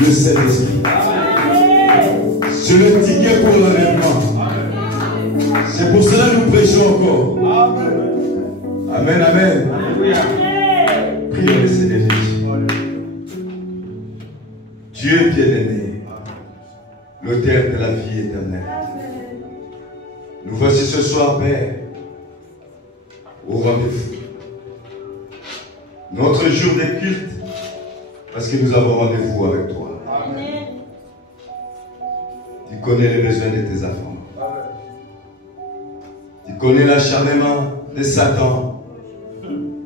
le Saint-Esprit. C'est le ticket pour l'enlèvement. C'est pour cela que nous prêchons encore. Amen, amen. Prions le Seigneur Jésus. Dieu bien-aimé, l'auteur de la vie éternelle. Nous voici ce soir, Père, au rendez-vous. Notre jour de culte, parce que nous avons rendez-vous avec toi. Tu connais les besoins de tes enfants. Tu connais l'acharnement de Satan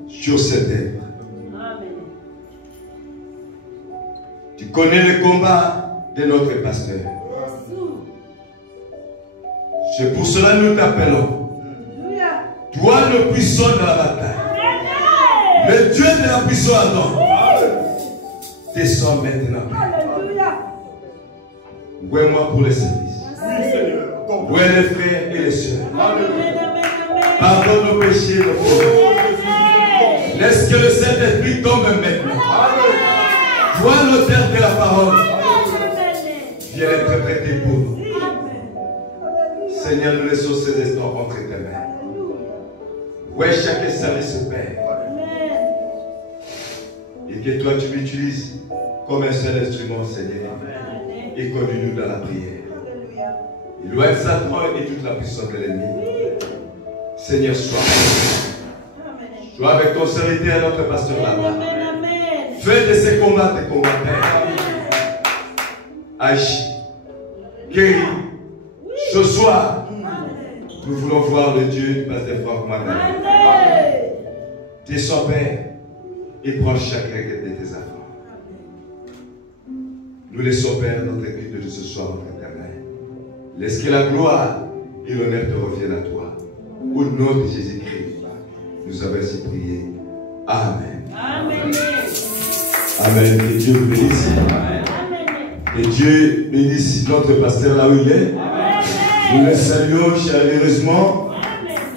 sur cette terre. Tu connais le combat de notre pasteur. C'est pour cela que nous t'appelons. Toi le puissant de la bataille. Le Dieu de la puissance Adam. Descends maintenant. Où est moi pour le service? Où est les frères et les sœurs? Pardonne nos péchés, nos problèmes. Laisse que le Saint-Esprit tombe maintenant. Toi l'auteur de la parole. Viens l'interpréter pour nous. Seigneur, nous laissons ces instants entre tes mains. Où est chaque service, Père? Et que toi tu m'utilises comme un seul instrument, Seigneur. Et conduis-nous dans la prière. Éloigne Satan et toute la puissance de l'ennemi. Seigneur, sois avec ton serviteur, notre pasteur là-bas. Fais de ces combats tes combats, Père. Agis, guéris. Ce soir, nous voulons voir le Dieu du pasteur Franck Magana. Descends, Père, et prends chacun de tes enfants. Nous laissons, Père, notre culte de ce soir entre tes mains. Laisse que la gloire et l'honneur te reviennent à toi. Au nom de Jésus-Christ, nous avons ainsi prié. Amen. Amen. Amen. Que Dieu vous bénisse. Que Dieu bénisse notre pasteur là où il est. Nous le saluons chaleureusement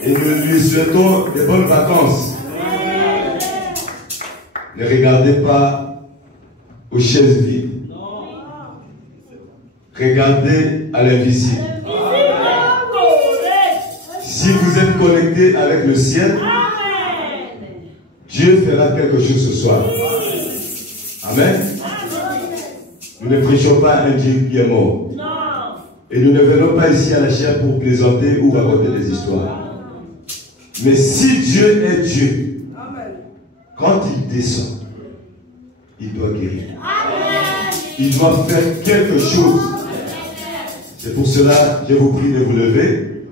et nous lui souhaitons de bonnes vacances. Ne regardez pas aux chaises vides. Regardez à l'invisible. Si vous êtes connecté avec le ciel, Dieu fera quelque chose ce soir. Amen. Nous ne prêchons pas un Dieu qui est mort. Et nous ne venons pas ici à la chair pour plaisanter ou raconter des histoires. Mais si Dieu est Dieu, quand il descend, il doit guérir. Il doit faire quelque chose. C'est pour cela que je vous prie de vous lever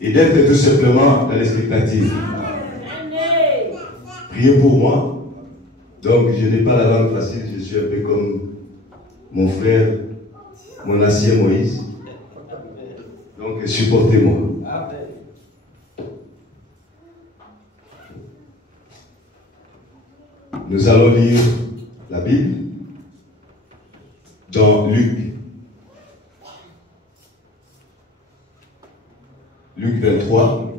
et d'être tout simplement dans l'expectative. Priez pour moi. Donc je n'ai pas la langue facile, je suis un peu comme mon frère, mon ancien Moïse. Donc supportez-moi. Nous allons lire la Bible dans Luc. Luc 23.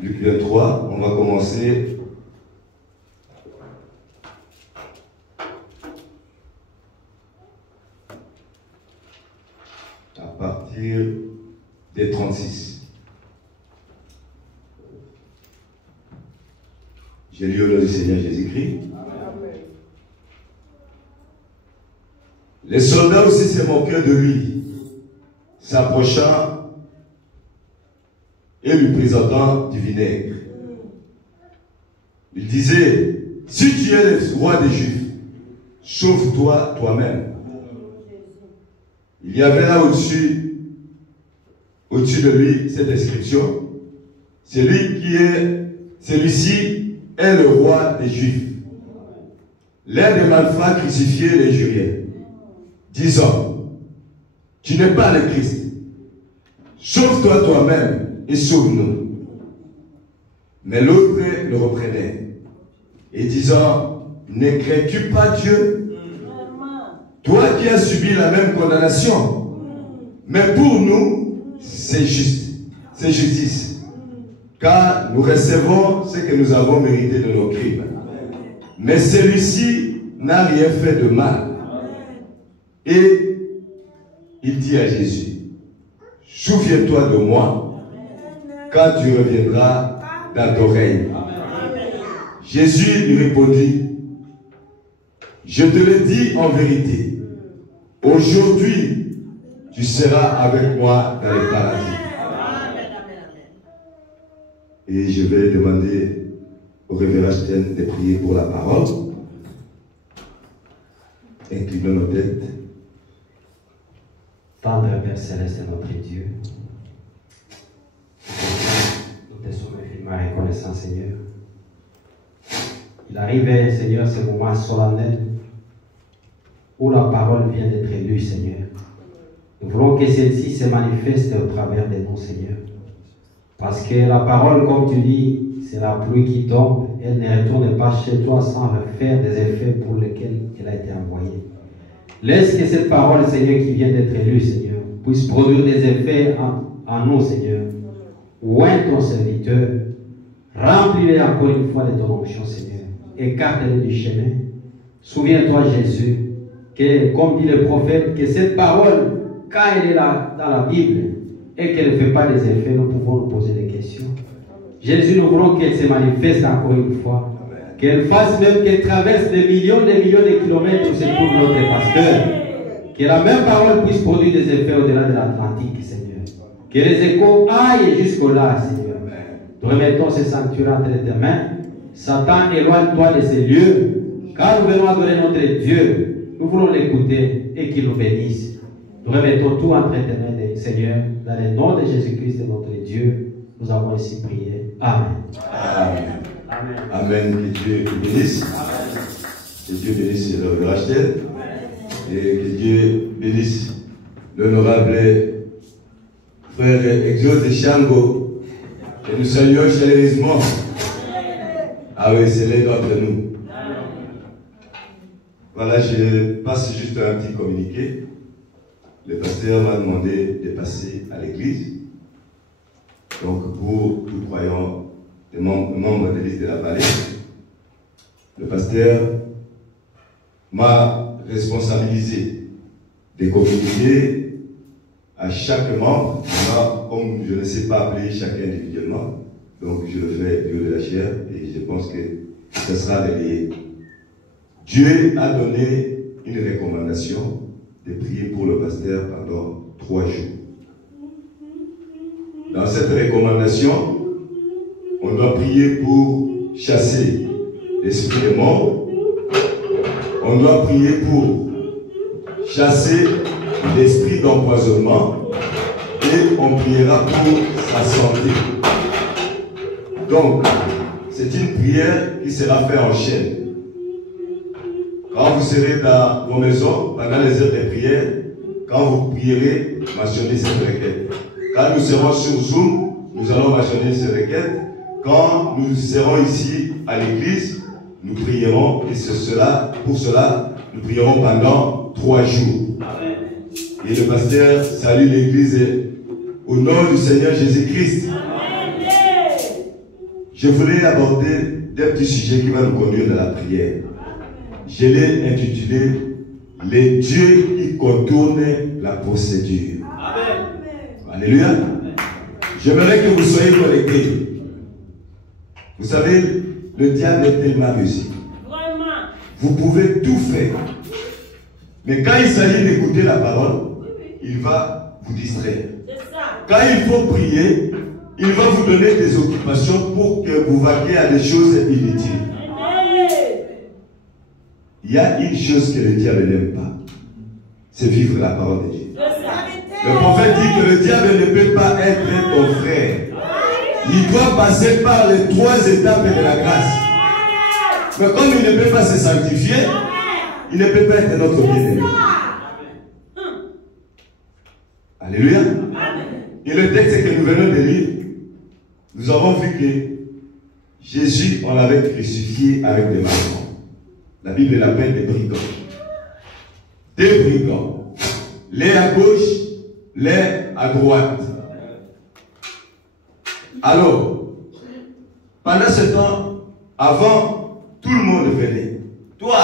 Luc 23, on va commencer à partir des 36. J'ai lu au nom du Seigneur Jésus-Christ. Les soldats aussi se moquaient de lui, s'approchant et lui présentant du vinaigre. Il disait, si tu es le roi des Juifs, sauve-toi toi-même. Il y avait là au-dessus de lui cette inscription, celui-ci est le roi des Juifs. L'un des malfrats crucifiés les juriens, disant, tu n'es pas le Christ, sauve-toi toi-même et sauve-nous. Mais l'autre le reprenait et disant, ne crains-tu pas Dieu? Toi qui as subi la même condamnation, mais pour nous, c'est juste, c'est justice. car nous recevons ce que nous avons mérité de nos crimes. Mais celui-ci n'a rien fait de mal. Et il dit à Jésus, souviens-toi de moi quand tu reviendras dans ton règne. Jésus lui répondit, je te le dis en vérité, aujourd'hui tu seras avec moi dans le paradis. Et je vais demander au révérend Sten de prier pour la parole. Inclinons nos têtes. Tendre Père Céleste, notre Dieu, nous te sommes infiniment reconnaissants, Seigneur. Il arrivait, Seigneur, ce moment solennel où la parole vient d'être lue, Seigneur. Nous voulons que celle-ci se manifeste au travers de nous, Seigneur. Parce que la parole, comme tu dis, c'est la pluie qui tombe. Elle ne retourne pas chez toi sans faire des effets pour lesquels elle a été envoyée. Laisse que cette parole, Seigneur, qui vient d'être lue, Seigneur, puisse produire des effets en nous, Seigneur. Oint ton serviteur. Remplis-les encore une fois de ton onction, Seigneur. Écarte-les du chemin. Souviens-toi, Jésus, que, comme dit le prophète, que cette parole, quand elle est là dans la Bible, et qu'elle ne fait pas des effets, nous pouvons nous poser des questions. Jésus, nous voulons qu'elle se manifeste encore une fois. Qu'elle fasse même, qu'elle traverse des millions de kilomètres où se trouve notre pasteur. Que la même parole puisse produire des effets au-delà de l'Atlantique, Seigneur. Que les échos aillent jusqu'au-là, Seigneur. Nous remettons ce sanctuaire entre tes mains. Satan, éloigne-toi de ces lieux. Car nous venons adorer notre Dieu. Nous voulons l'écouter et qu'il nous bénisse. Nous remettons tout entre tes mains, Seigneur. Dans le nom de Jésus-Christ, notre Dieu, nous avons ainsi prié. Amen. Amen. Amen. Amen. Que Dieu bénisse. Amen. Que Dieu bénisse le révérend Sten. Et que Dieu bénisse l'honorable frère Exode Shango. Que nous saluons chaleureusement. Ah oui, c'est l'un d'entre nous. Voilà, je passe juste un petit communiqué. Le pasteur m'a demandé de passer à l'église. Donc, pour tous croyants, les membres de l'église de la vallée, le pasteur m'a responsabilisé de communiquer à chaque membre. Moi, comme je ne sais pas appeler chacun individuellement, donc je le fais au lieu de la chair et je pense que ce sera relayé. Dieu a donné une recommandation de prier pour le pasteur pendant 3 jours. Dans cette recommandation, on doit prier pour chasser l'esprit des morts. On doit prier pour chasser l'esprit d'empoisonnement et on priera pour sa santé. Donc, c'est une prière qui sera faite en chaîne. Quand vous serez dans vos maisons, pendant les heures de prière, quand vous prierez, mentionnez cette requête. Quand nous serons sur Zoom, nous allons mentionner cette requête. Quand nous serons ici à l'église, nous prierons, et pour cela, nous prierons pendant 3 jours. Amen. Et le pasteur salue l'église au nom du Seigneur Jésus-Christ. Je voulais aborder des petits sujets qui vont nous conduire dans la prière. Je l'ai intitulé « Les dieux qui contournent la procédure ». Alléluia. J'aimerais que vous soyez connectés. Vous savez, le diable est tellement rusé. Vous pouvez tout faire. Mais quand il s'agit d'écouter la parole, il va vous distraire. Quand il faut prier, il va vous donner des occupations pour que vous vaquiez à des choses inutiles. Il y a une chose que le diable n'aime pas, c'est vivre la parole de Dieu. Le prophète dit que le diable ne peut pas être ton frère. Il doit passer par les 3 étapes de la grâce. Mais comme il ne peut pas se sanctifier, il ne peut pas être notre bien-aimé. Alléluia. Et le texte que nous venons de lire, nous avons vu que Jésus, on l'avait crucifié avec des marchands. La Bible l'appelle des brigands. 2 brigands. L'un à gauche, l'un à droite. Alors, Pendant ce temps, avant, tout le monde venait. Toi,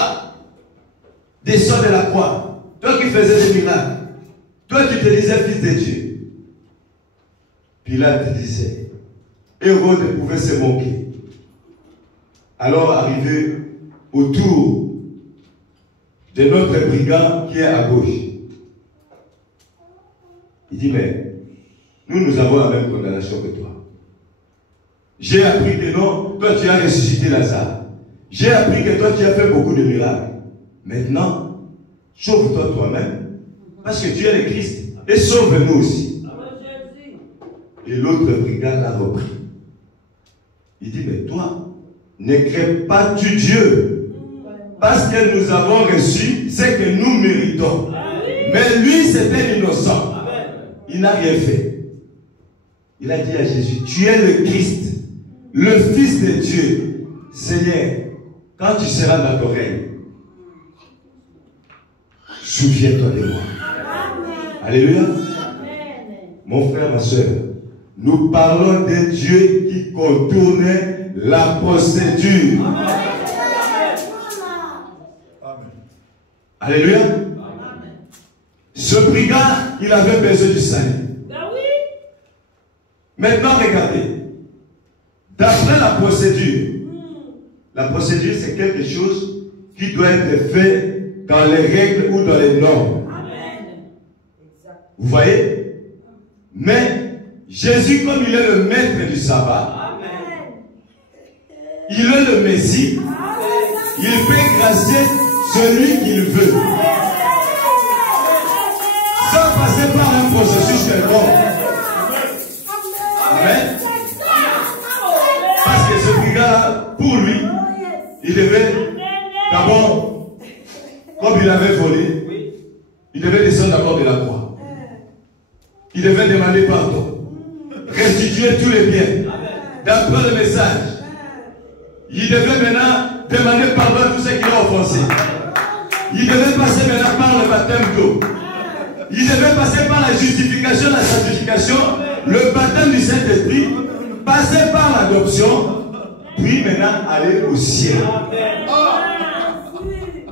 descends de la croix. Toi qui faisais des miracles. Toi qui te disais fils de Dieu. Pilate disait. Hérode pouvait se moquer. Alors arrivé autour de notre brigand qui est à gauche. Il dit, mais nous avons la même condamnation que toi. J'ai appris que non, toi tu as ressuscité Lazare. J'ai appris que toi tu as fait beaucoup de miracles. Maintenant, sauve-toi toi-même, parce que tu es le Christ, et sauve-nous aussi. Et l'autre brigand l'a repris. Il dit, mais toi, ne crée pas tu Dieu, parce que nous avons reçu ce que nous méritons. Mais lui, c'était innocent. Il n'a rien fait. Il a dit à Jésus, tu es le Christ, le Fils de Dieu. Seigneur, quand tu seras dans ton règne, souviens-toi de moi. Alléluia. Mon frère, ma soeur, nous parlons de Dieu qui contournait la procédure. Alléluia. Ce brigand, il avait besoin du salut. Maintenant, regardez. D'après la procédure, c'est quelque chose qui doit être fait dans les règles ou dans les normes. Vous voyez? Mais Jésus, comme il est le maître du sabbat, il est le Messie, il peut gracier celui qu'il veut. Sans passer par un processus quelconque. Amen. Parce que ce brigand, pour lui, il devait d'abord, comme il avait volé, il devait descendre d'abord de la croix. Il devait demander pardon, restituer tous les biens, d'après le message. Il devait maintenant demander pardon à tous ceux qui l'ont offensé. Il devait passer maintenant par le baptême d'eau. Il devait passer par la justification, la sanctification, le baptême du Saint-Esprit, passer par l'adoption, puis maintenant aller au ciel.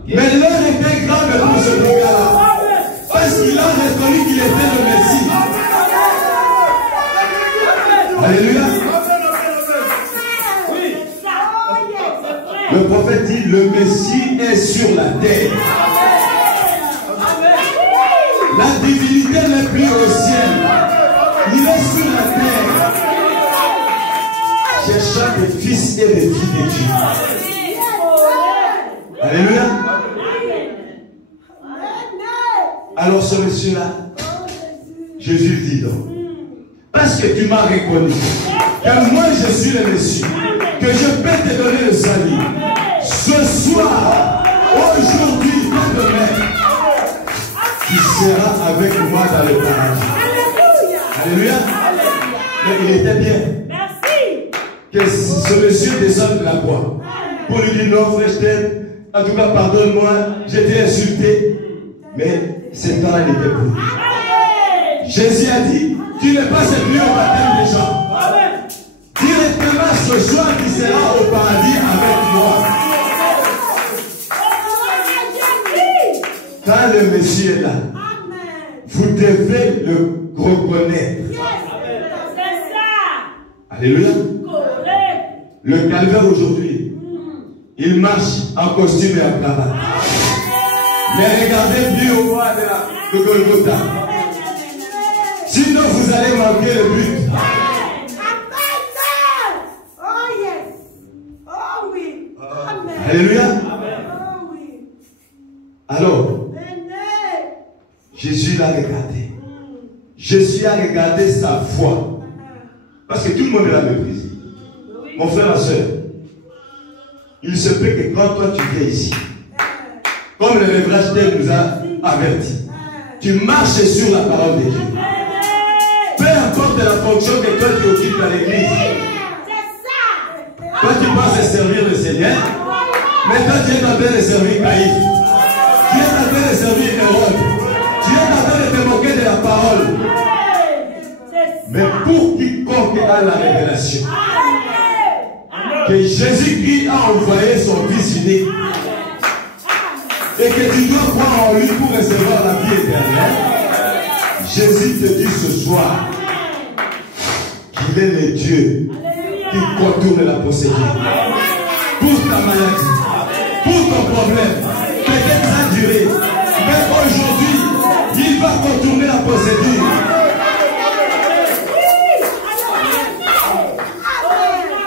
Mais l'heure était grave pour ce brigand-là, parce qu'il a reconnu qu'il était le Messie. Alléluia. Le prophète dit, le Messie est sur la terre. La divinité n'est plus au ciel. Il est sur la terre. Cherchant des fils et des filles de Dieu. Alléluia. Alors ce monsieur-là, Jésus dit donc, parce que tu m'as reconnu, que moi je suis le Messie, que je peux te donner le salut. Ce soir, aujourd'hui, pas demain, tu seras avec moi dans le paradis. Alléluia. Mais il était bien. Que ce monsieur descende de la croix. Pour lui dire non, frère, je t'aime. En tout cas, pardonne-moi, j'ai été insulté. Mais ce temps-là n'était plus. Jésus a dit, tu n'es pas venu au baptême des gens. Directement ce soir, tu seras au paradis avec moi. Quand le Messie est là, vous devez le reconnaître. Alléluia. Le calvaire aujourd'hui, il marche en costume et en cravate. Mais regardez bien au roi de Golgotha. Sinon, vous allez manquer le but. Alléluia. Alors, Jésus l'a regardé. Jésus a regardé sa foi. Parce que tout le monde l'a méprisé. Mon frère, ma soeur, il se peut que quand toi tu viens ici, comme le révérend nous a averti, tu marches sur la parole de Dieu. Peu importe la fonction que toi tu occupes dans l'église. Toi tu penses servir le Seigneur, mais toi tu es en train de servir Caïphe. Tu es en train de servir Hérode. Tu es en train de te moquer de la parole. Mais pour quiconque a la révélation, que Jésus-Christ a envoyé son Fils unique et que tu dois croire en lui pour recevoir la vie éternelle, Jésus te dit ce soir qu'il est le Dieu qui contourne la procédure. Pour ta maladie, pour ton problème, peut-être ça a duré, mais aujourd'hui, il va contourner la procédure.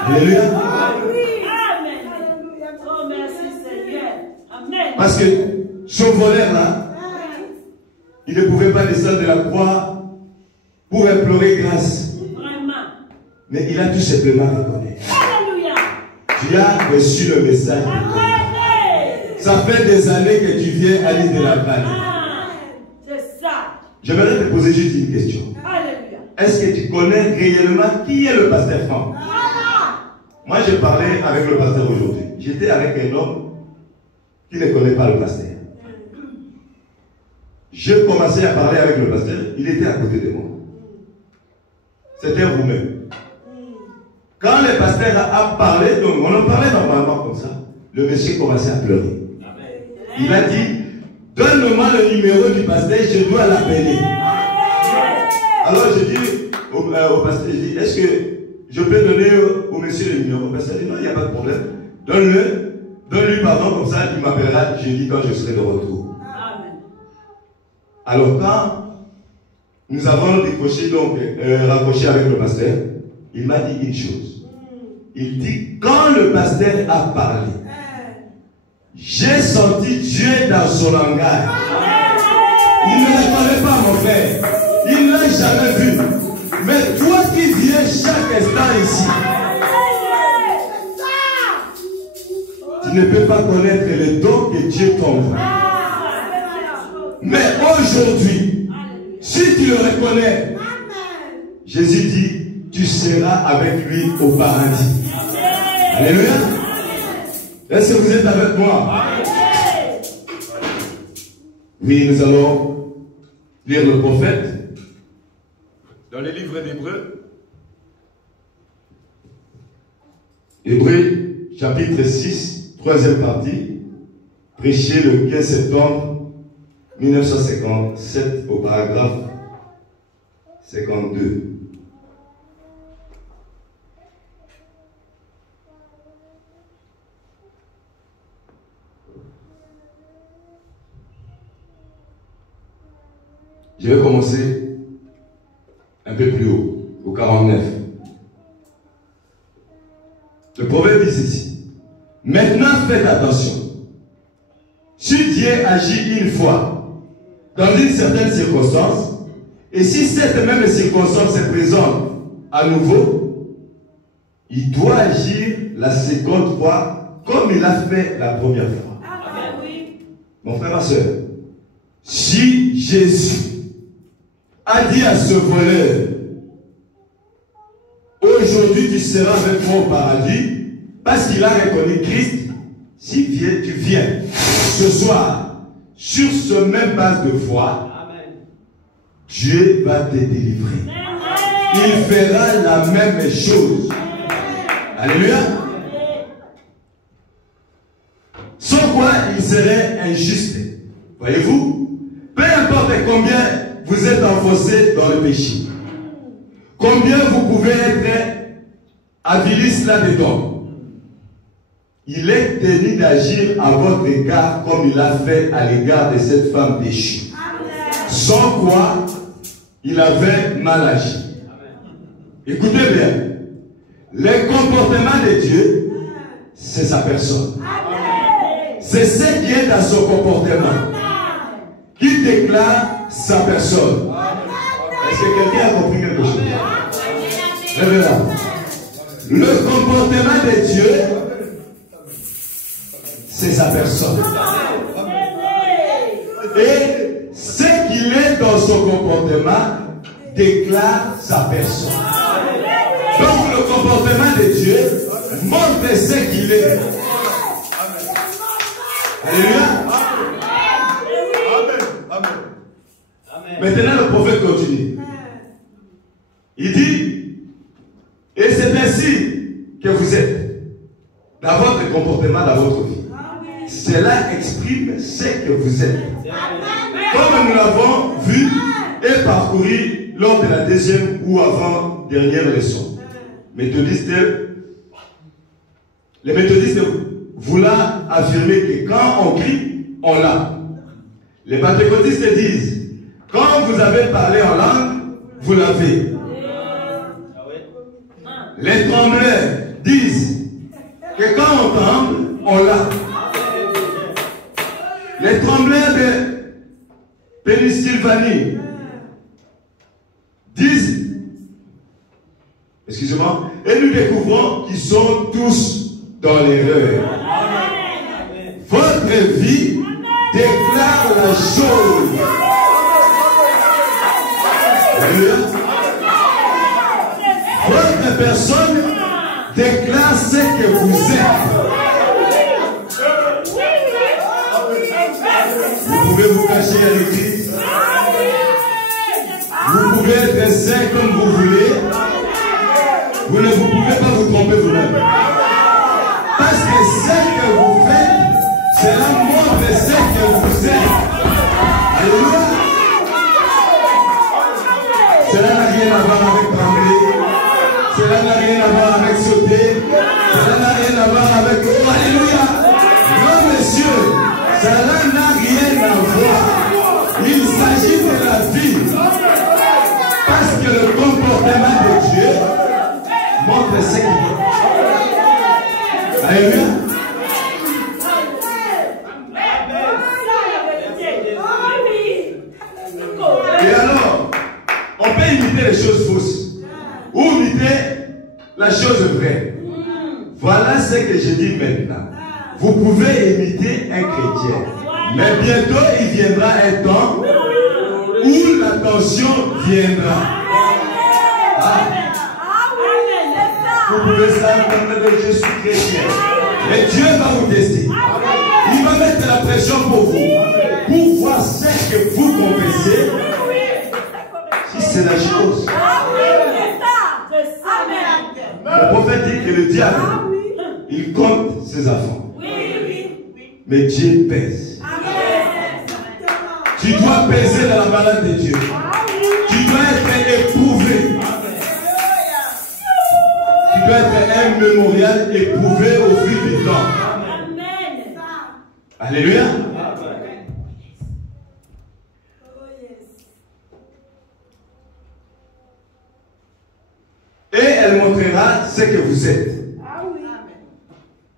Alléluia. Parce que son voleur là, il ne pouvait pas descendre de la croix pour implorer grâce. Mais il a tout simplement reconnu. Tu as reçu le message. Ça fait des années que tu viens à l'île de la Panne. J'aimerais te poser juste une question. Est-ce que tu connais réellement qui est le pasteur Franck? Moi, j'ai parlé avec le pasteur aujourd'hui. J'étais avec un homme qui ne connaît pas le pasteur. J'ai commencé à parler avec le pasteur. Il était à côté de moi. C'était vous-même. Quand le pasteur a parlé, donc on en parlait normalement comme ça, le monsieur commençait à pleurer. Il a dit, donne-moi le numéro du pasteur, je dois l'appeler. Alors je dis au pasteur, je dis, est-ce que je peux donner au monsieur le numéro? Le pasteur dit, non, il n'y a pas de problème. Donne-lui pardon, comme ça, il m'appellera jeudi quand je serai de retour. Alors quand nous avons décroché, donc rapproché avec le pasteur, il m'a dit une chose. Il dit, quand le pasteur a parlé, j'ai senti Dieu dans son langage. Il ne le connaît pas, mon frère. Il ne l'a jamais vu. Mais toi qui viens chaque instant ici, tu ne peux pas connaître le don que Dieu t'envoie. Mais aujourd'hui, si tu le reconnais, Jésus dit, tu seras avec lui au paradis. Alléluia. Est-ce que vous êtes avec moi? Oui, nous allons lire le prophète dans les livres d'Hébreux. Hébreux, chapitre 6, troisième partie, prêché le 15 septembre 1957 au paragraphe 52. Je vais commencer un peu plus haut, au 49. Le proverbe dit ceci. Maintenant faites attention. Si Dieu agit une fois, dans une certaine circonstance, et si cette même circonstance se présente à nouveau, il doit agir la seconde fois comme il a fait la première fois. Mon frère, ma soeur, si Jésus a dit à ce voleur, aujourd'hui tu seras avec moi au paradis, parce qu'il a reconnu Christ. Si tu viens ce soir sur ce même base de foi, Dieu va te délivrer. Il fera la même chose. Alléluia. Sans quoi il serait injuste. Voyez-vous, peu importe combien vous êtes enfoncé dans le péché, combien vous pouvez être avilis là-dedans, il est tenu d'agir à votre égard comme il a fait à l'égard de cette femme déchue. Sans quoi il avait mal agi. Écoutez bien, le comportement de Dieu, c'est sa personne. C'est ce qui est dans son comportement qui déclare sa personne. Est-ce que quelqu'un a compris quelque chose? Révérend. Le comportement de Dieu, c'est sa personne. Et ce qu'il est dans son comportement déclare sa personne. Donc le comportement de Dieu montre ce qu'il est. Alléluia. Maintenant le prophète continue. Il dit, et c'est ainsi que vous êtes. comportements dans votre vie. Cela exprime ce que vous êtes. Comme nous l'avons vu et parcouru lors de la deuxième ou avant-dernière leçon. Les méthodistes voulaient affirmer que quand on crie, on l'a. Les pentecôtistes disent, quand vous avez parlé en langue, vous l'avez. Les trembleurs disent que quand on tremble, on l'a. Les trembleurs de Pennsylvanie disent, excusez-moi, et nous découvrons qu'ils sont tous dans l'erreur. Votre vie déclare la chose. Votre personne déclare ce que vous êtes. Vous pouvez vous cacher à l'église. Vous pouvez être saint comme vous voulez. Vous ne pouvez pas vous tromper vous-même. Parce que ce que vous faites, cela montre ce que vous êtes. Alléluia. Cela n'a rien à voir avec trembler. Cela n'a rien à voir avec sauter. Cela n'a rien à voir avec... Oh, alléluia. Non, monsieur. Cela n'a rien à voir. Il s'agit de la vie. Parce que le comportement de Dieu montre ce qu'il est. Alléluia. Et alors, on peut imiter les choses fausses ou imiter la chose vraie. Voilà ce que je dis maintenant. Vous pouvez imiter un chrétien, mais bientôt il viendra un temps où la tension viendra. Ah. Vous pouvez savoir que je suis chrétien, mais Dieu va vous tester. Il va mettre la pression pour vous, pour voir ce que vous confessez, si c'est la chose. Le prophète dit que le diable, il compte ses enfants. Mais Dieu pèse. Tu dois peser dans la balance de Dieu. Tu dois être éprouvé. Tu dois être un mémorial éprouvé au fil du temps. Alléluia. Et elle montrera ce que vous êtes.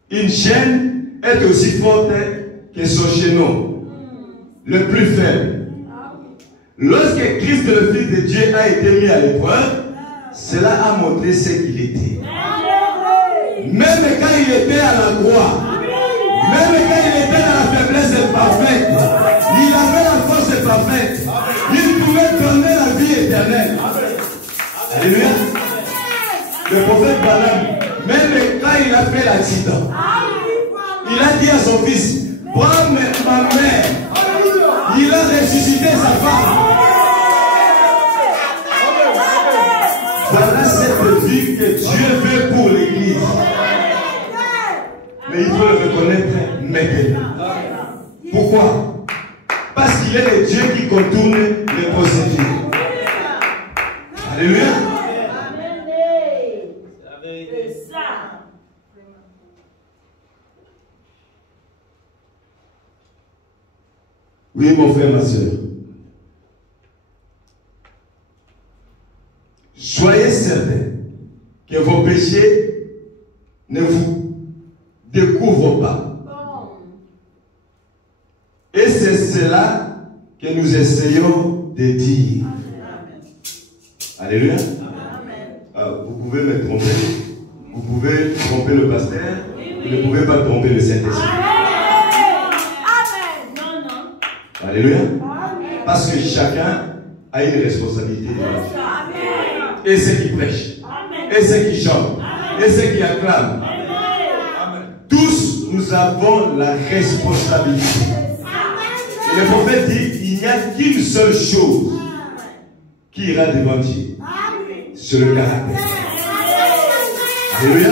Une chaîne est aussi forte que son chaînon, le plus faible. Lorsque Christ, le Fils de Dieu, a été mis à l'épreuve, cela a montré ce qu'il était. Même quand il était à la croix, même quand il était dans la faiblesse parfaite, il avait la force parfaite. Il pouvait donner la vie éternelle. Alléluia. Le prophète Balaam, même quand il a fait l'accident, il a dit à son fils, prends ma mère. Il a ressuscité sa femme. Voilà cette vie que Dieu veut pour l'Église. Mais il faut le reconnaître maintenant. Pourquoi? Parce qu'il est le Dieu qui contourne les procédures. Alléluia. Oui, mon frère, ma soeur. Soyez certains que vos péchés ne vous découvrent pas. Et c'est cela que nous essayons de dire. Alléluia. Vous pouvez me tromper. Vous pouvez tromper le pasteur. Vous ne pouvez pas tromper le Saint-Esprit. Alléluia. Parce que chacun a une responsabilité dans la vie. Et ceux qui prêchent, et ceux qui chantent, et ceux qui acclament. Tous nous avons la responsabilité. Et le prophète dit, il n'y a qu'une seule chose qui ira devant Dieu. C'est le caractère. Alléluia.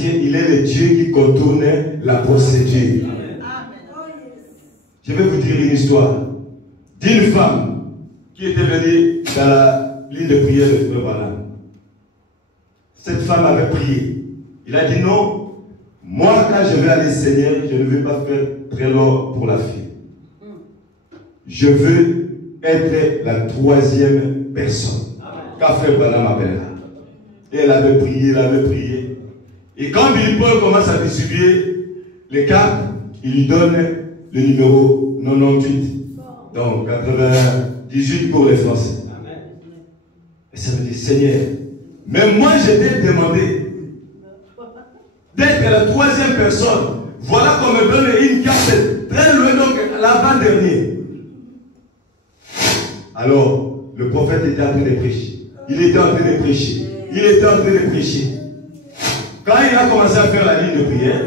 parce qu'il est le Dieu qui contourne la procédure. Je vais vous dire une histoire d'une femme qui était venue dans la ligne de prière de Frère Branham. Cette femme avait prié. Il a dit non, moi quand je vais aller Seigneur, je ne veux pas faire très long pour la fille. Je veux être la troisième personne. Quand Frère Branham m'appellera. Et elle avait prié, elle avait prié. Et quand Billy Paul commence à distribuer les cartes, il lui donne le numéro 98. Donc 98 pour les Français. Et ça me dit, Seigneur, mais moi je t'ai demandé d'être la troisième personne. Voilà qu'on me donne une carte très loin, donc l'avant-dernier. Alors, le prophète était en train de prêcher. Il était en train de prêcher. Il était en train de prêcher. Quand il a commencé à faire la ligne de prière,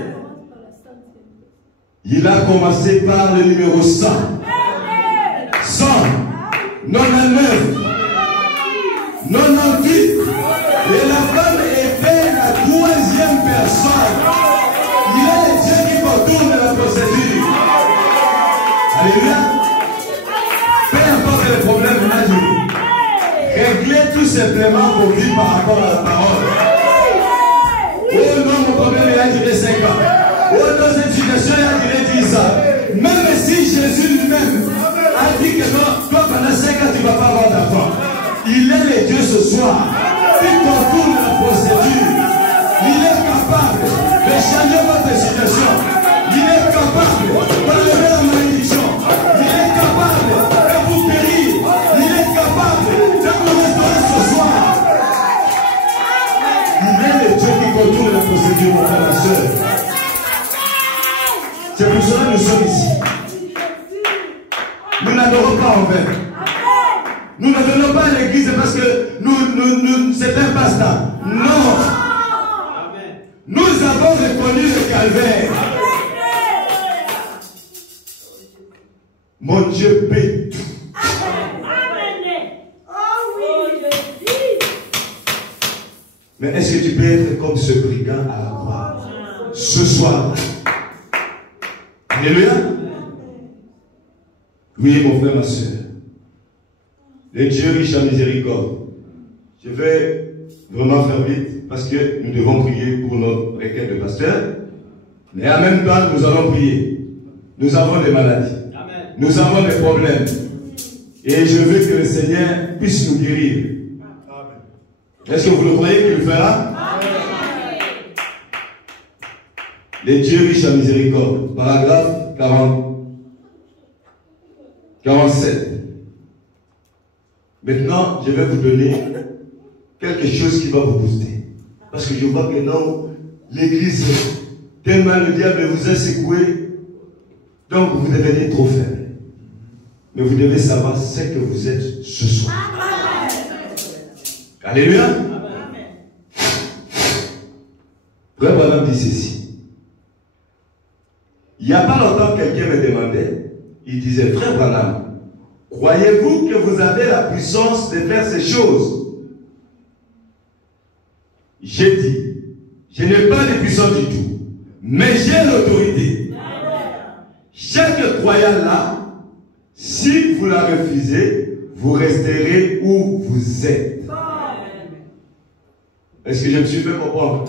il a commencé par le numéro 100. 100, 99, 98. Et la femme était la troisième personne. Il est le Dieu qui contourne la procédure. Alléluia. Peu importe les problèmes de la vie. Réglez tout simplement vos vies par rapport à la parole. Oh non, mon problème il a duré 5 ans. Oh non, cette situation il a duré 10 ans. Même si Jésus lui-même a dit que non, toi pendant 5 ans tu ne vas pas avoir d'enfant. Il est le Dieu ce soir. Il contourne la procédure. Il est capable de changer votre situation. Il est capable d'enlever la malédiction. Il est capable de vous guérir. Il est capable de vous restaurer ce soir. Il est le Dieu qui contourne la procédure, mon frère, ma soeur. C'est pour cela que nous sommes ici. Nous n'adorons pas en vain. Nous ne venons pas à l'église parce que c'est un passe-temps. Non. Nous avons reconnu le calvaire. Mon Dieu paie tout. Mais est-ce que tu peux être comme ce brigand à la croix ce soir? Alléluia. Oui, mon frère, ma soeur. Le Dieu riche en miséricorde. Je vais vraiment faire vite parce que nous devons prier pour notre requête de pasteur. Mais en même temps, nous allons prier. Nous avons des maladies. Amen. Nous avons des problèmes. Et je veux que le Seigneur puisse nous guérir. Est-ce que vous le croyez qu'il le fera? Amen. Le Dieu riche en miséricorde. Paragraphe 47. Maintenant, je vais vous donner quelque chose qui va vous booster. Parce que je vois que non, l'église, tellement le diable vous a secoué, donc vous devenez trop faible. Mais vous devez savoir ce que vous êtes ce soir. Alléluia. Frère Branham dit ceci. Il n'y a pas longtemps, quelqu'un me demandait, il disait, Frère Branham, croyez-vous que vous avez la puissance de faire ces choses? J'ai dit, je n'ai pas de puissance du tout, mais j'ai l'autorité. Chaque croyant là, si vous la refusez, vous resterez où vous êtes. Est-ce que je me suis fait comprendre?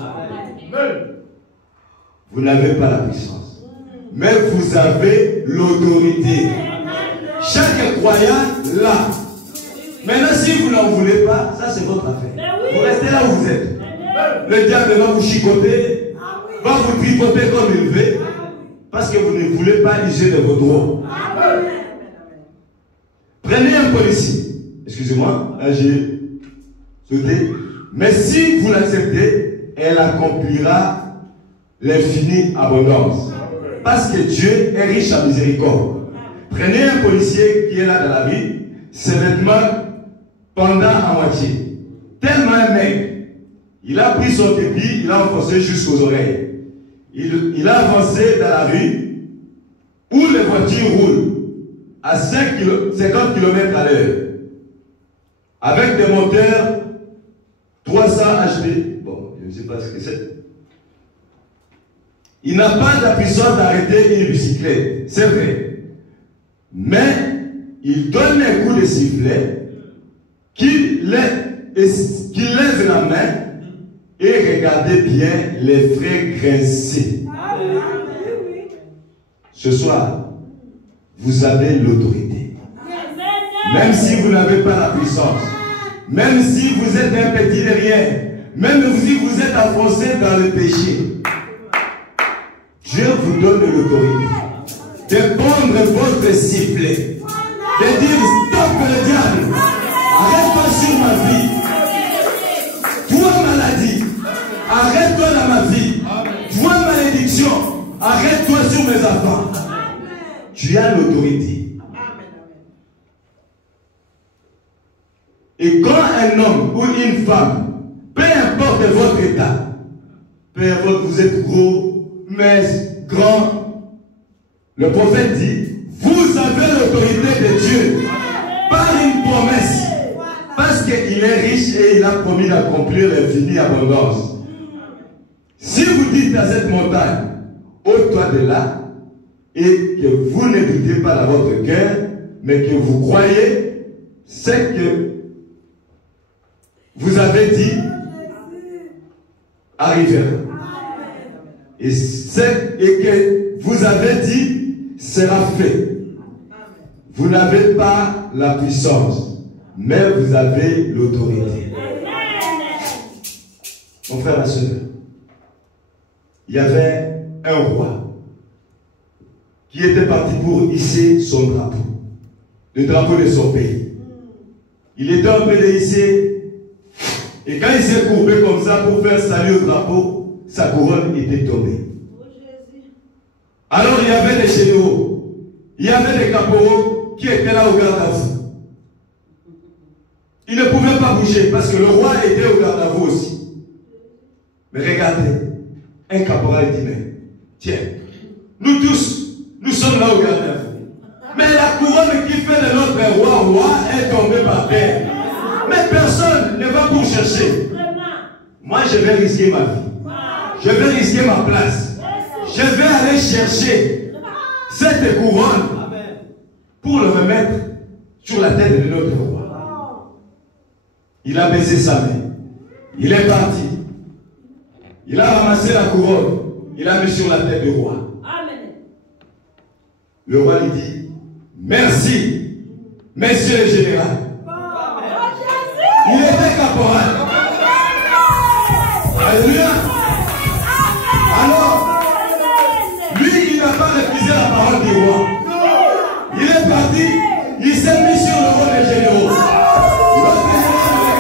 Vous n'avez pas la puissance, mais vous avez l'autorité. Chaque croyant là. Maintenant, si vous n'en voulez pas, ça c'est votre affaire. Vous restez là où vous êtes. Le diable va vous chicoter, va vous tripoter comme il veut, parce que vous ne voulez pas user de vos droits. Prenez un policier. Excusez-moi, là j'ai sauté. Mais si vous l'acceptez, elle accomplira l'infinie abondance. Parce que Dieu est riche en miséricorde. Prenez un policier qui est là dans la vie, ses vêtements pendant à moitié. Tellement un mec, il a pris son képi, il a enfoncé jusqu'aux oreilles. Il a avancé dans la rue où les voitures roulent à 50 km à l'heure. Avec des moteurs 300 HP. Bon, je ne sais pas ce que c'est. Il n'a pas la puissance d'arrêter une bicyclette, c'est vrai. Mais il donne un coup de sifflet, qu'il lève la main et regardez bien les freins grincer. Ce soir, vous avez l'autorité. Même si vous n'avez pas la puissance, même si vous êtes un petit derrière, même si vous êtes enfoncé dans le péché, Dieu vous donne l'autorité de prendre votre sifflet, de dire stop le diable, arrête-toi sur ma vie. Toi maladie, arrête-toi dans ma vie. Toi malédiction, arrête-toi sur mes enfants. Tu as l'autorité. Et quand un homme ou une femme, peu importe votre état, peu importe vous êtes gros, mince, grand, le prophète dit, vous avez l'autorité de Dieu par une promesse. Parce qu'il est riche et il a promis d'accomplir l'infinie abondance. Si vous dites à cette montagne, ôte-toi de là, et que vous ne doutez pas dans votre cœur, mais que vous croyez, c'est que vous avez dit, arrivera. Et que vous avez dit, sera fait. Vous n'avez pas la puissance, mais vous avez l'autorité. Mon frère, ma soeur, il y avait un roi qui était parti pour hisser son drapeau, le drapeau de son pays. Il était en train de hisser, et quand il s'est courbé comme ça pour faire salut au drapeau, sa couronne était tombée. Alors il y avait des généraux, il y avait des caporaux qui étaient là au garde-à-vous. Ils ne pouvaient pas bouger parce que le roi était au garde-à-vous aussi. Mais regardez, un caporal dit, mais tiens, nous tous, nous sommes là au garde-à-vous. Mais la couronne qui fait de notre roi est tombée par terre. Mais personne ne va pour chercher. Moi, je vais risquer ma vie. Je vais risquer ma place. Je vais aller chercher cette couronne pour le remettre sur la tête de notre roi. Il a baissé sa main. Il est parti. Il a ramassé la couronne. Il a mis sur la tête du roi. Le roi lui dit, merci, messieurs les généraux. Il était caporal. Alléluia. Alors, lui, il n'a pas refusé la parole du roi. Il est parti, il s'est mis sur le roi des généraux. L'autre général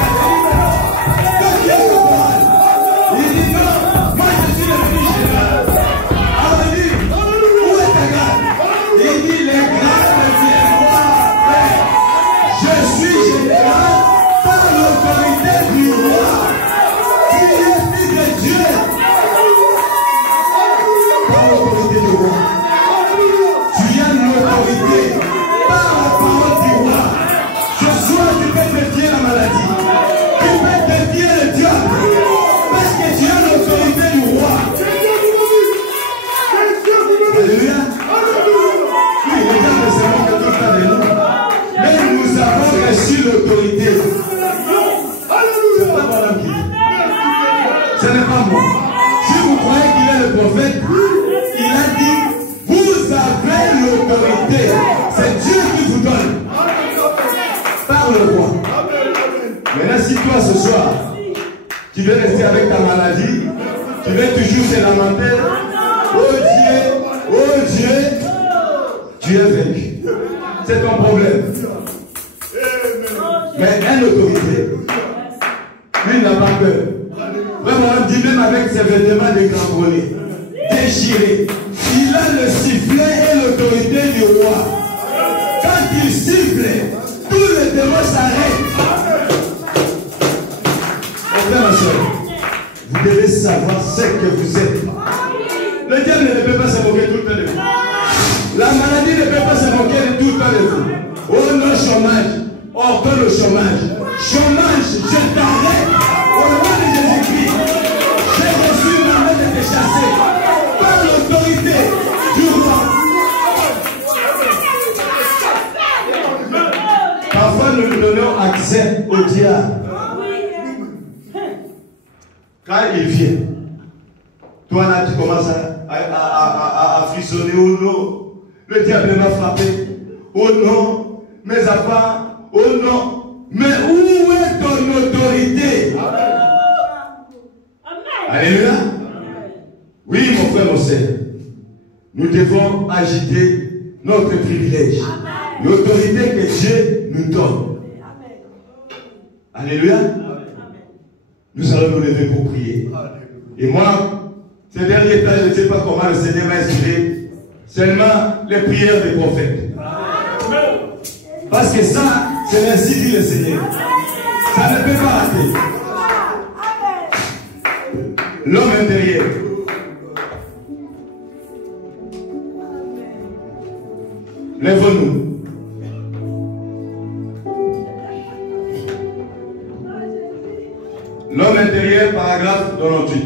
le caporal. Il dit non, moi je suis le petit général. Alors il dit, où est ta garde? Il dit, les grades ne viennent pas. Je suis général par l'autorité du roi. Tu es fils de Dieu. Par l'autorité du roi. Tu as l'autorité par la parole du roi. Ce soir, tu peux défier la maladie. Tu peux défier le diable. Parce que tu as l'autorité du roi. Alléluia. Oui, le diable se moque tout le temps de nous. Mais nous avons reçu l'autorité. C'est pas mon ami. Ce n'est pas moi. Si vous croyez qu'il est le prophète, il a dit, vous avez l'autorité. C'est Dieu qui vous donne. Par le roi. Maintenant, si toi ce soir, tu veux rester avec ta maladie, tu veux toujours te lamenter, oh Dieu, tu es vaincu. C'est ton problème. Mais une autorité, lui n'a pas peur. Vraiment, on dit même avec ses vêtements décramponnés, déchirés, il a le sifflet et l'autorité du roi. Quand il siffle, tout le démon s'arrête. Mon frère, ma soeur, vous devez savoir ce que vous êtes. Le diable ne peut pas se moquer tout le temps de vous. La maladie ne peut pas se moquer tout le temps de vous. Oh non, chômage. Ordonne le chômage. Chômage, je t'arrête. Au nom de Jésus-Christ, j'ai reçu la main de te chasser. Par le il vient. Toi là, tu commences à frissonner. Oh non, le diable m'a frappé. Oh non, mes affaires. Oh non. Mais où est ton autorité? Alléluia. Oui, mon frère, mon sœur. Nous devons agiter notre privilège. L'autorité que Dieu nous donne. Alléluia. Nous allons nous lever pour prier. Et moi, ces derniers temps, je ne sais pas comment le Seigneur m'a inspiré. Seulement les prières des prophètes. Parce que ça, c'est ainsi dit le Seigneur. Ça ne peut pas rater. L'homme intérieur. Lève-nous. L'homme intérieur, paragraphe 98.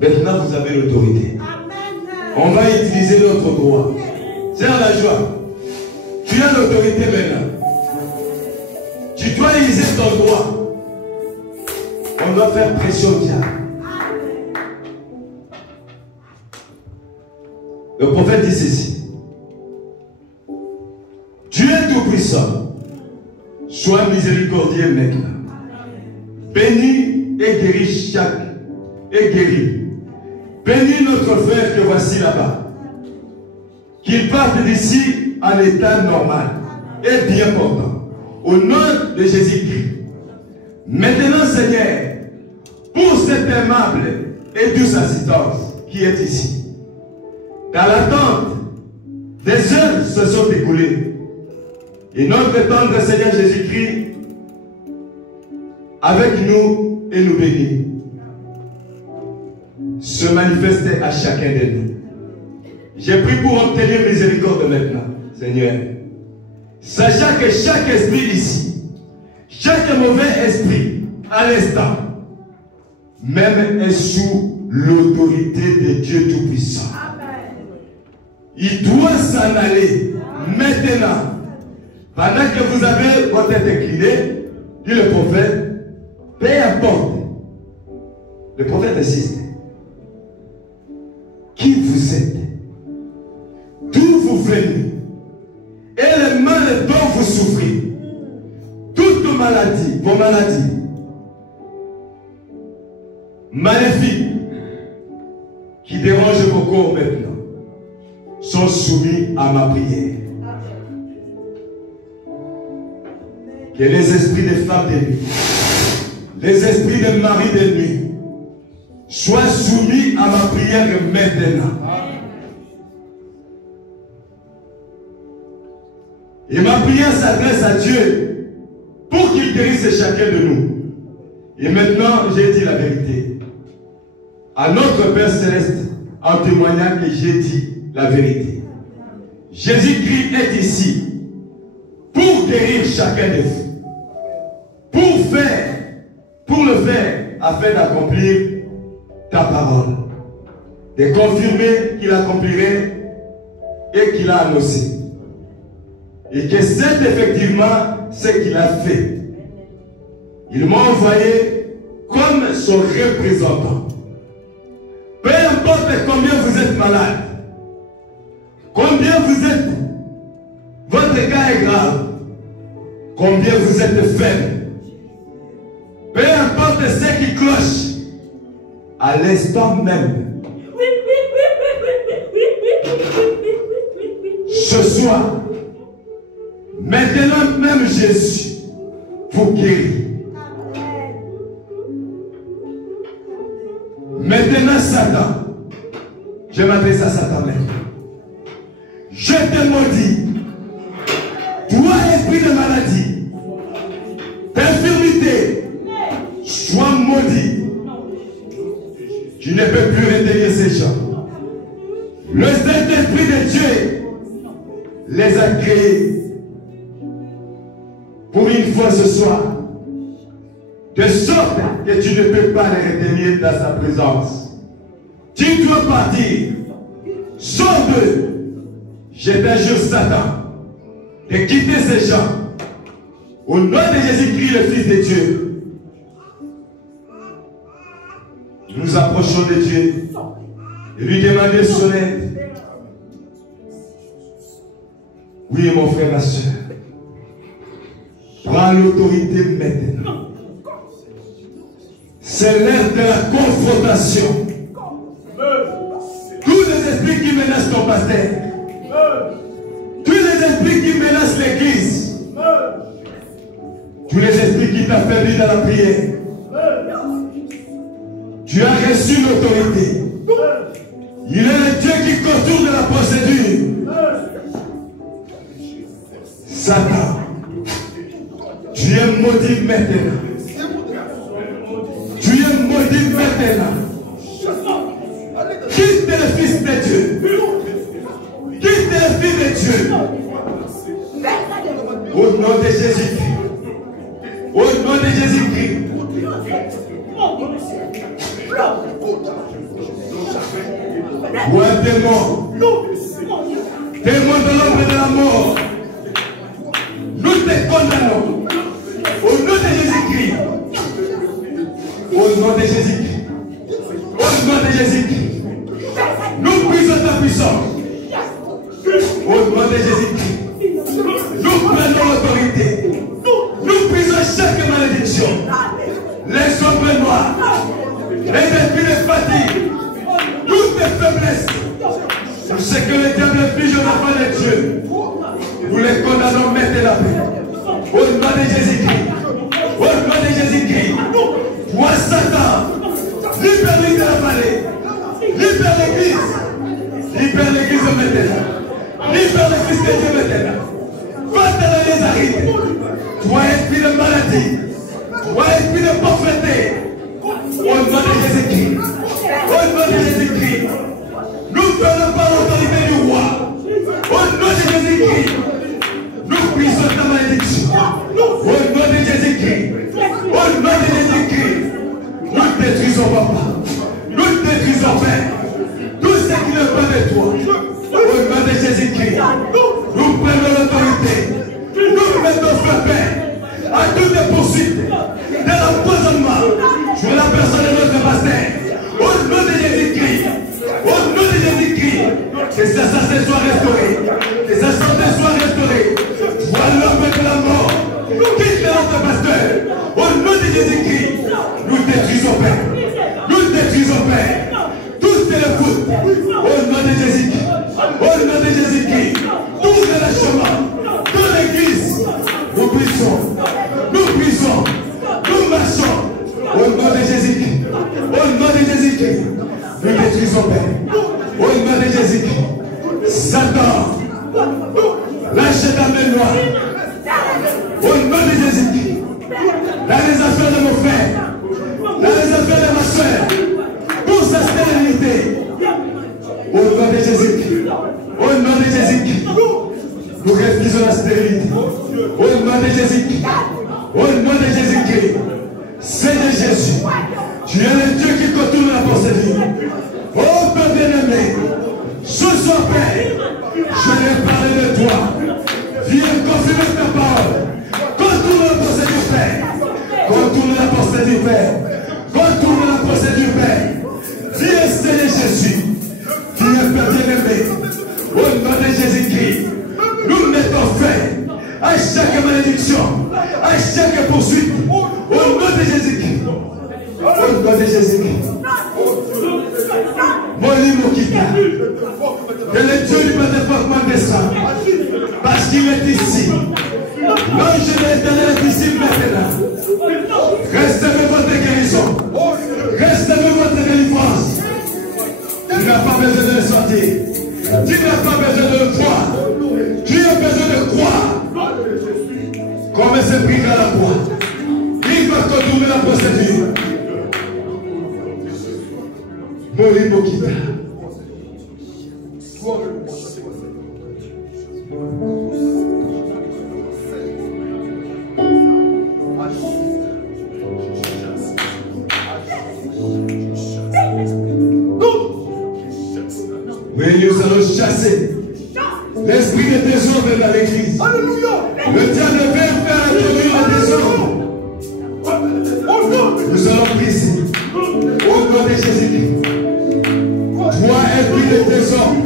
Maintenant, vous avez l'autorité. On va utiliser notre droit. C'est la joie. Tu as l'autorité maintenant. Tu dois utiliser ton droit. On doit faire pression au diable. Le prophète dit ceci. Dieu tout-puissant, sois miséricordieux maintenant. Bénis et guéris chaque et guéris. Bénis notre frère que voici là-bas. Qu'il parte d'ici en état normal et bien portant. Au nom de Jésus-Christ. Maintenant, Seigneur, pour cette aimable et douce assistance qui est ici, dans l'attente, des heures se sont écoulées. Et notre tendre Seigneur Jésus-Christ, avec nous et nous bénit, se manifester à chacun de nous. J'ai pris pour obtenir miséricorde maintenant, Seigneur. Sachant que chaque esprit ici, chaque mauvais esprit, à l'instant, même est sous l'autorité de Dieu Tout-Puissant. Il doit s'en aller maintenant. Pendant que vous avez votre tête inclinée, dit le prophète, peu importe. Le prophète insiste. Qui vous êtes? D'où vous venez? Et le mal dont vous souffrez. Toute maladie, vos maladies maléfiques qui dérangent vos corps maintenant sont soumis à ma prière. Que les esprits des femmes de nuit, les esprits des maris de nuit soient soumis à ma prière maintenant. Et ma prière s'adresse à Dieu pour qu'il guérisse chacun de nous. Et maintenant, j'ai dit la vérité à notre Père Céleste en témoignant que j'ai dit la vérité. Jésus-Christ est ici pour guérir chacun de vous. Pour le faire, afin d'accomplir ta parole. De confirmer qu'il accomplirait et qu'il a annoncé. Et que c'est effectivement ce qu'il a fait. Il m'a envoyé comme son représentant. Peu importe combien vous êtes malade, combien vous êtes, votre cas est grave, combien vous êtes faible, peu importe ce qui cloche, à l'instant même, ce soir, maintenant même Jésus vous guérit. Maintenant Satan, je m'adresse à Satan même. Je te maudis. Toi, esprit de maladie, d'infirmité, sois maudit. Tu ne peux plus retenir ces gens. Le Saint-Esprit de Dieu les a créés pour une fois ce soir, de sorte que tu ne peux pas les retenir dans sa présence. Tu dois partir. Sors d'eux. Je t'injure, Satan, de quitter ces gens. Au nom de Jésus-Christ, le Fils de Dieu. Nous approchons de Dieu et lui demander son aide. Oui, mon frère, ma soeur. Prends l'autorité maintenant. C'est l'heure de la confrontation. Tous les esprits qui menacent ton pasteur, tous les esprits qui menacent l'église, tous les esprits qui t'affaiblissent dans la prière, tu as reçu l'autorité. Il est le Dieu qui contourne la procédure. Satan, tu es maudit maintenant. Tu es maudit maintenant. Quitte le Fils de Dieu. Quitte le Fils de Dieu. Au nom de Jésus-Christ. Au nom de Jésus-Christ. Ou un démon. Démon de l'ombre et de la mort. Nous te condamnons. Au nom de Jésus-Christ. Au nom de Jésus-Christ. Au nom de Jésus-Christ. Nous brisons ta puissance. Au nom de Jésus-Christ. Nous prenons l'autorité. Nous brisons chaque malédiction. Les ombres noires. Les esprits de fatigue. Toutes les faiblesses. Tout ce que le diable inflige aux enfants de Dieu. Nous les condamnons maintenant. Au nom de Jésus-Christ. Au nom de Jésus-Christ. Toi, Satan, libère l'église de la vallée. Libère l'église. Libère l'église maintenant. Libère le Fils de Dieu maintenant. Va dans les arides. Toi, esprit de maladie. Toi, esprit de pauvreté. Au nom de Jésus-Christ. Au nom de Jésus-Christ. Nous prenons par l'autorité du roi. Au nom de Jésus-Christ. Nous brisons ta malédiction. Au nom de Jésus-Christ. Au nom de Jésus-Christ. Nous détruisons papa. Nous détruisons père. Tout ce qui ne pas de toi. Au nom de Jésus-Christ. Nous prenons l'autorité. Nous mettons fin à toutes les poursuites de l'empoisonnement sur la personne de notre pasteur. Au nom de Jésus-Christ. Au nom de Jésus-Christ. Que sa santé soit restaurée. Que sa santé soit restaurée. Vois l'homme de la mort. Quitte notre pasteur. Au nom de Jésus-Christ. Nous détruisons Père. Nous détruisons Père. Tous les foot. Au nom de Jésus-Christ. Au nom de Jésus-Christ. Tous les lâchements. Toute l'église. Nous brisons. Nous brisons. Nous marchons. Au nom de Jésus-Christ. Au nom de Jésus-Christ. Nous détruisons Père. Au nom de Jésus-Christ. Satan. Lâche ta main noire. Au nom de Jésus-Christ. Dans les affaires de mon frère. Dans les affaires de ma soeur. Pour sa stérilité. Au nom de Jésus-Christ. Au nom de Jésus-Christ. Nous refusons la stérilité. Au nom de Jésus-Christ. Au nom de Jésus-Christ. Seigneur Jésus. Tu es le Dieu qui contourne la procédure. Oh Père bien-aimé. Ce soir, Père, je vais parler de toi. Viens confirmer ta parole. Contourne la procédure, Père. Contourne la procédure, Père. Contourne la procédure, Père. Viens, Seigneur Jésus. Viens, Père bien-aimé. Au nom de Jésus-Christ, nous mettons fin à chaque malédiction, à chaque poursuite. Au nom de Jésus-Christ. Au nom de Jésus-Christ. Mon livre quitte. Que le Dieu du Père descend. Parce qu'il est ici. L'ange de l'Éternel est ici maintenant. Recevez votre guérison. Recevez votre délivrance. Tu n'as pas besoin de le sortir. Tu n'as pas besoin de le croire. Tu as besoin de croire. Comme c'est pris à la croix. Il va contourner la procédure. Mourir Mokita. Mais nous allons chasser l'esprit de désordre dans l'église. Le diable veut faire introduire le désordre. Nous allons briser au nom de Jésus-Christ. Toi, esprit de désordre,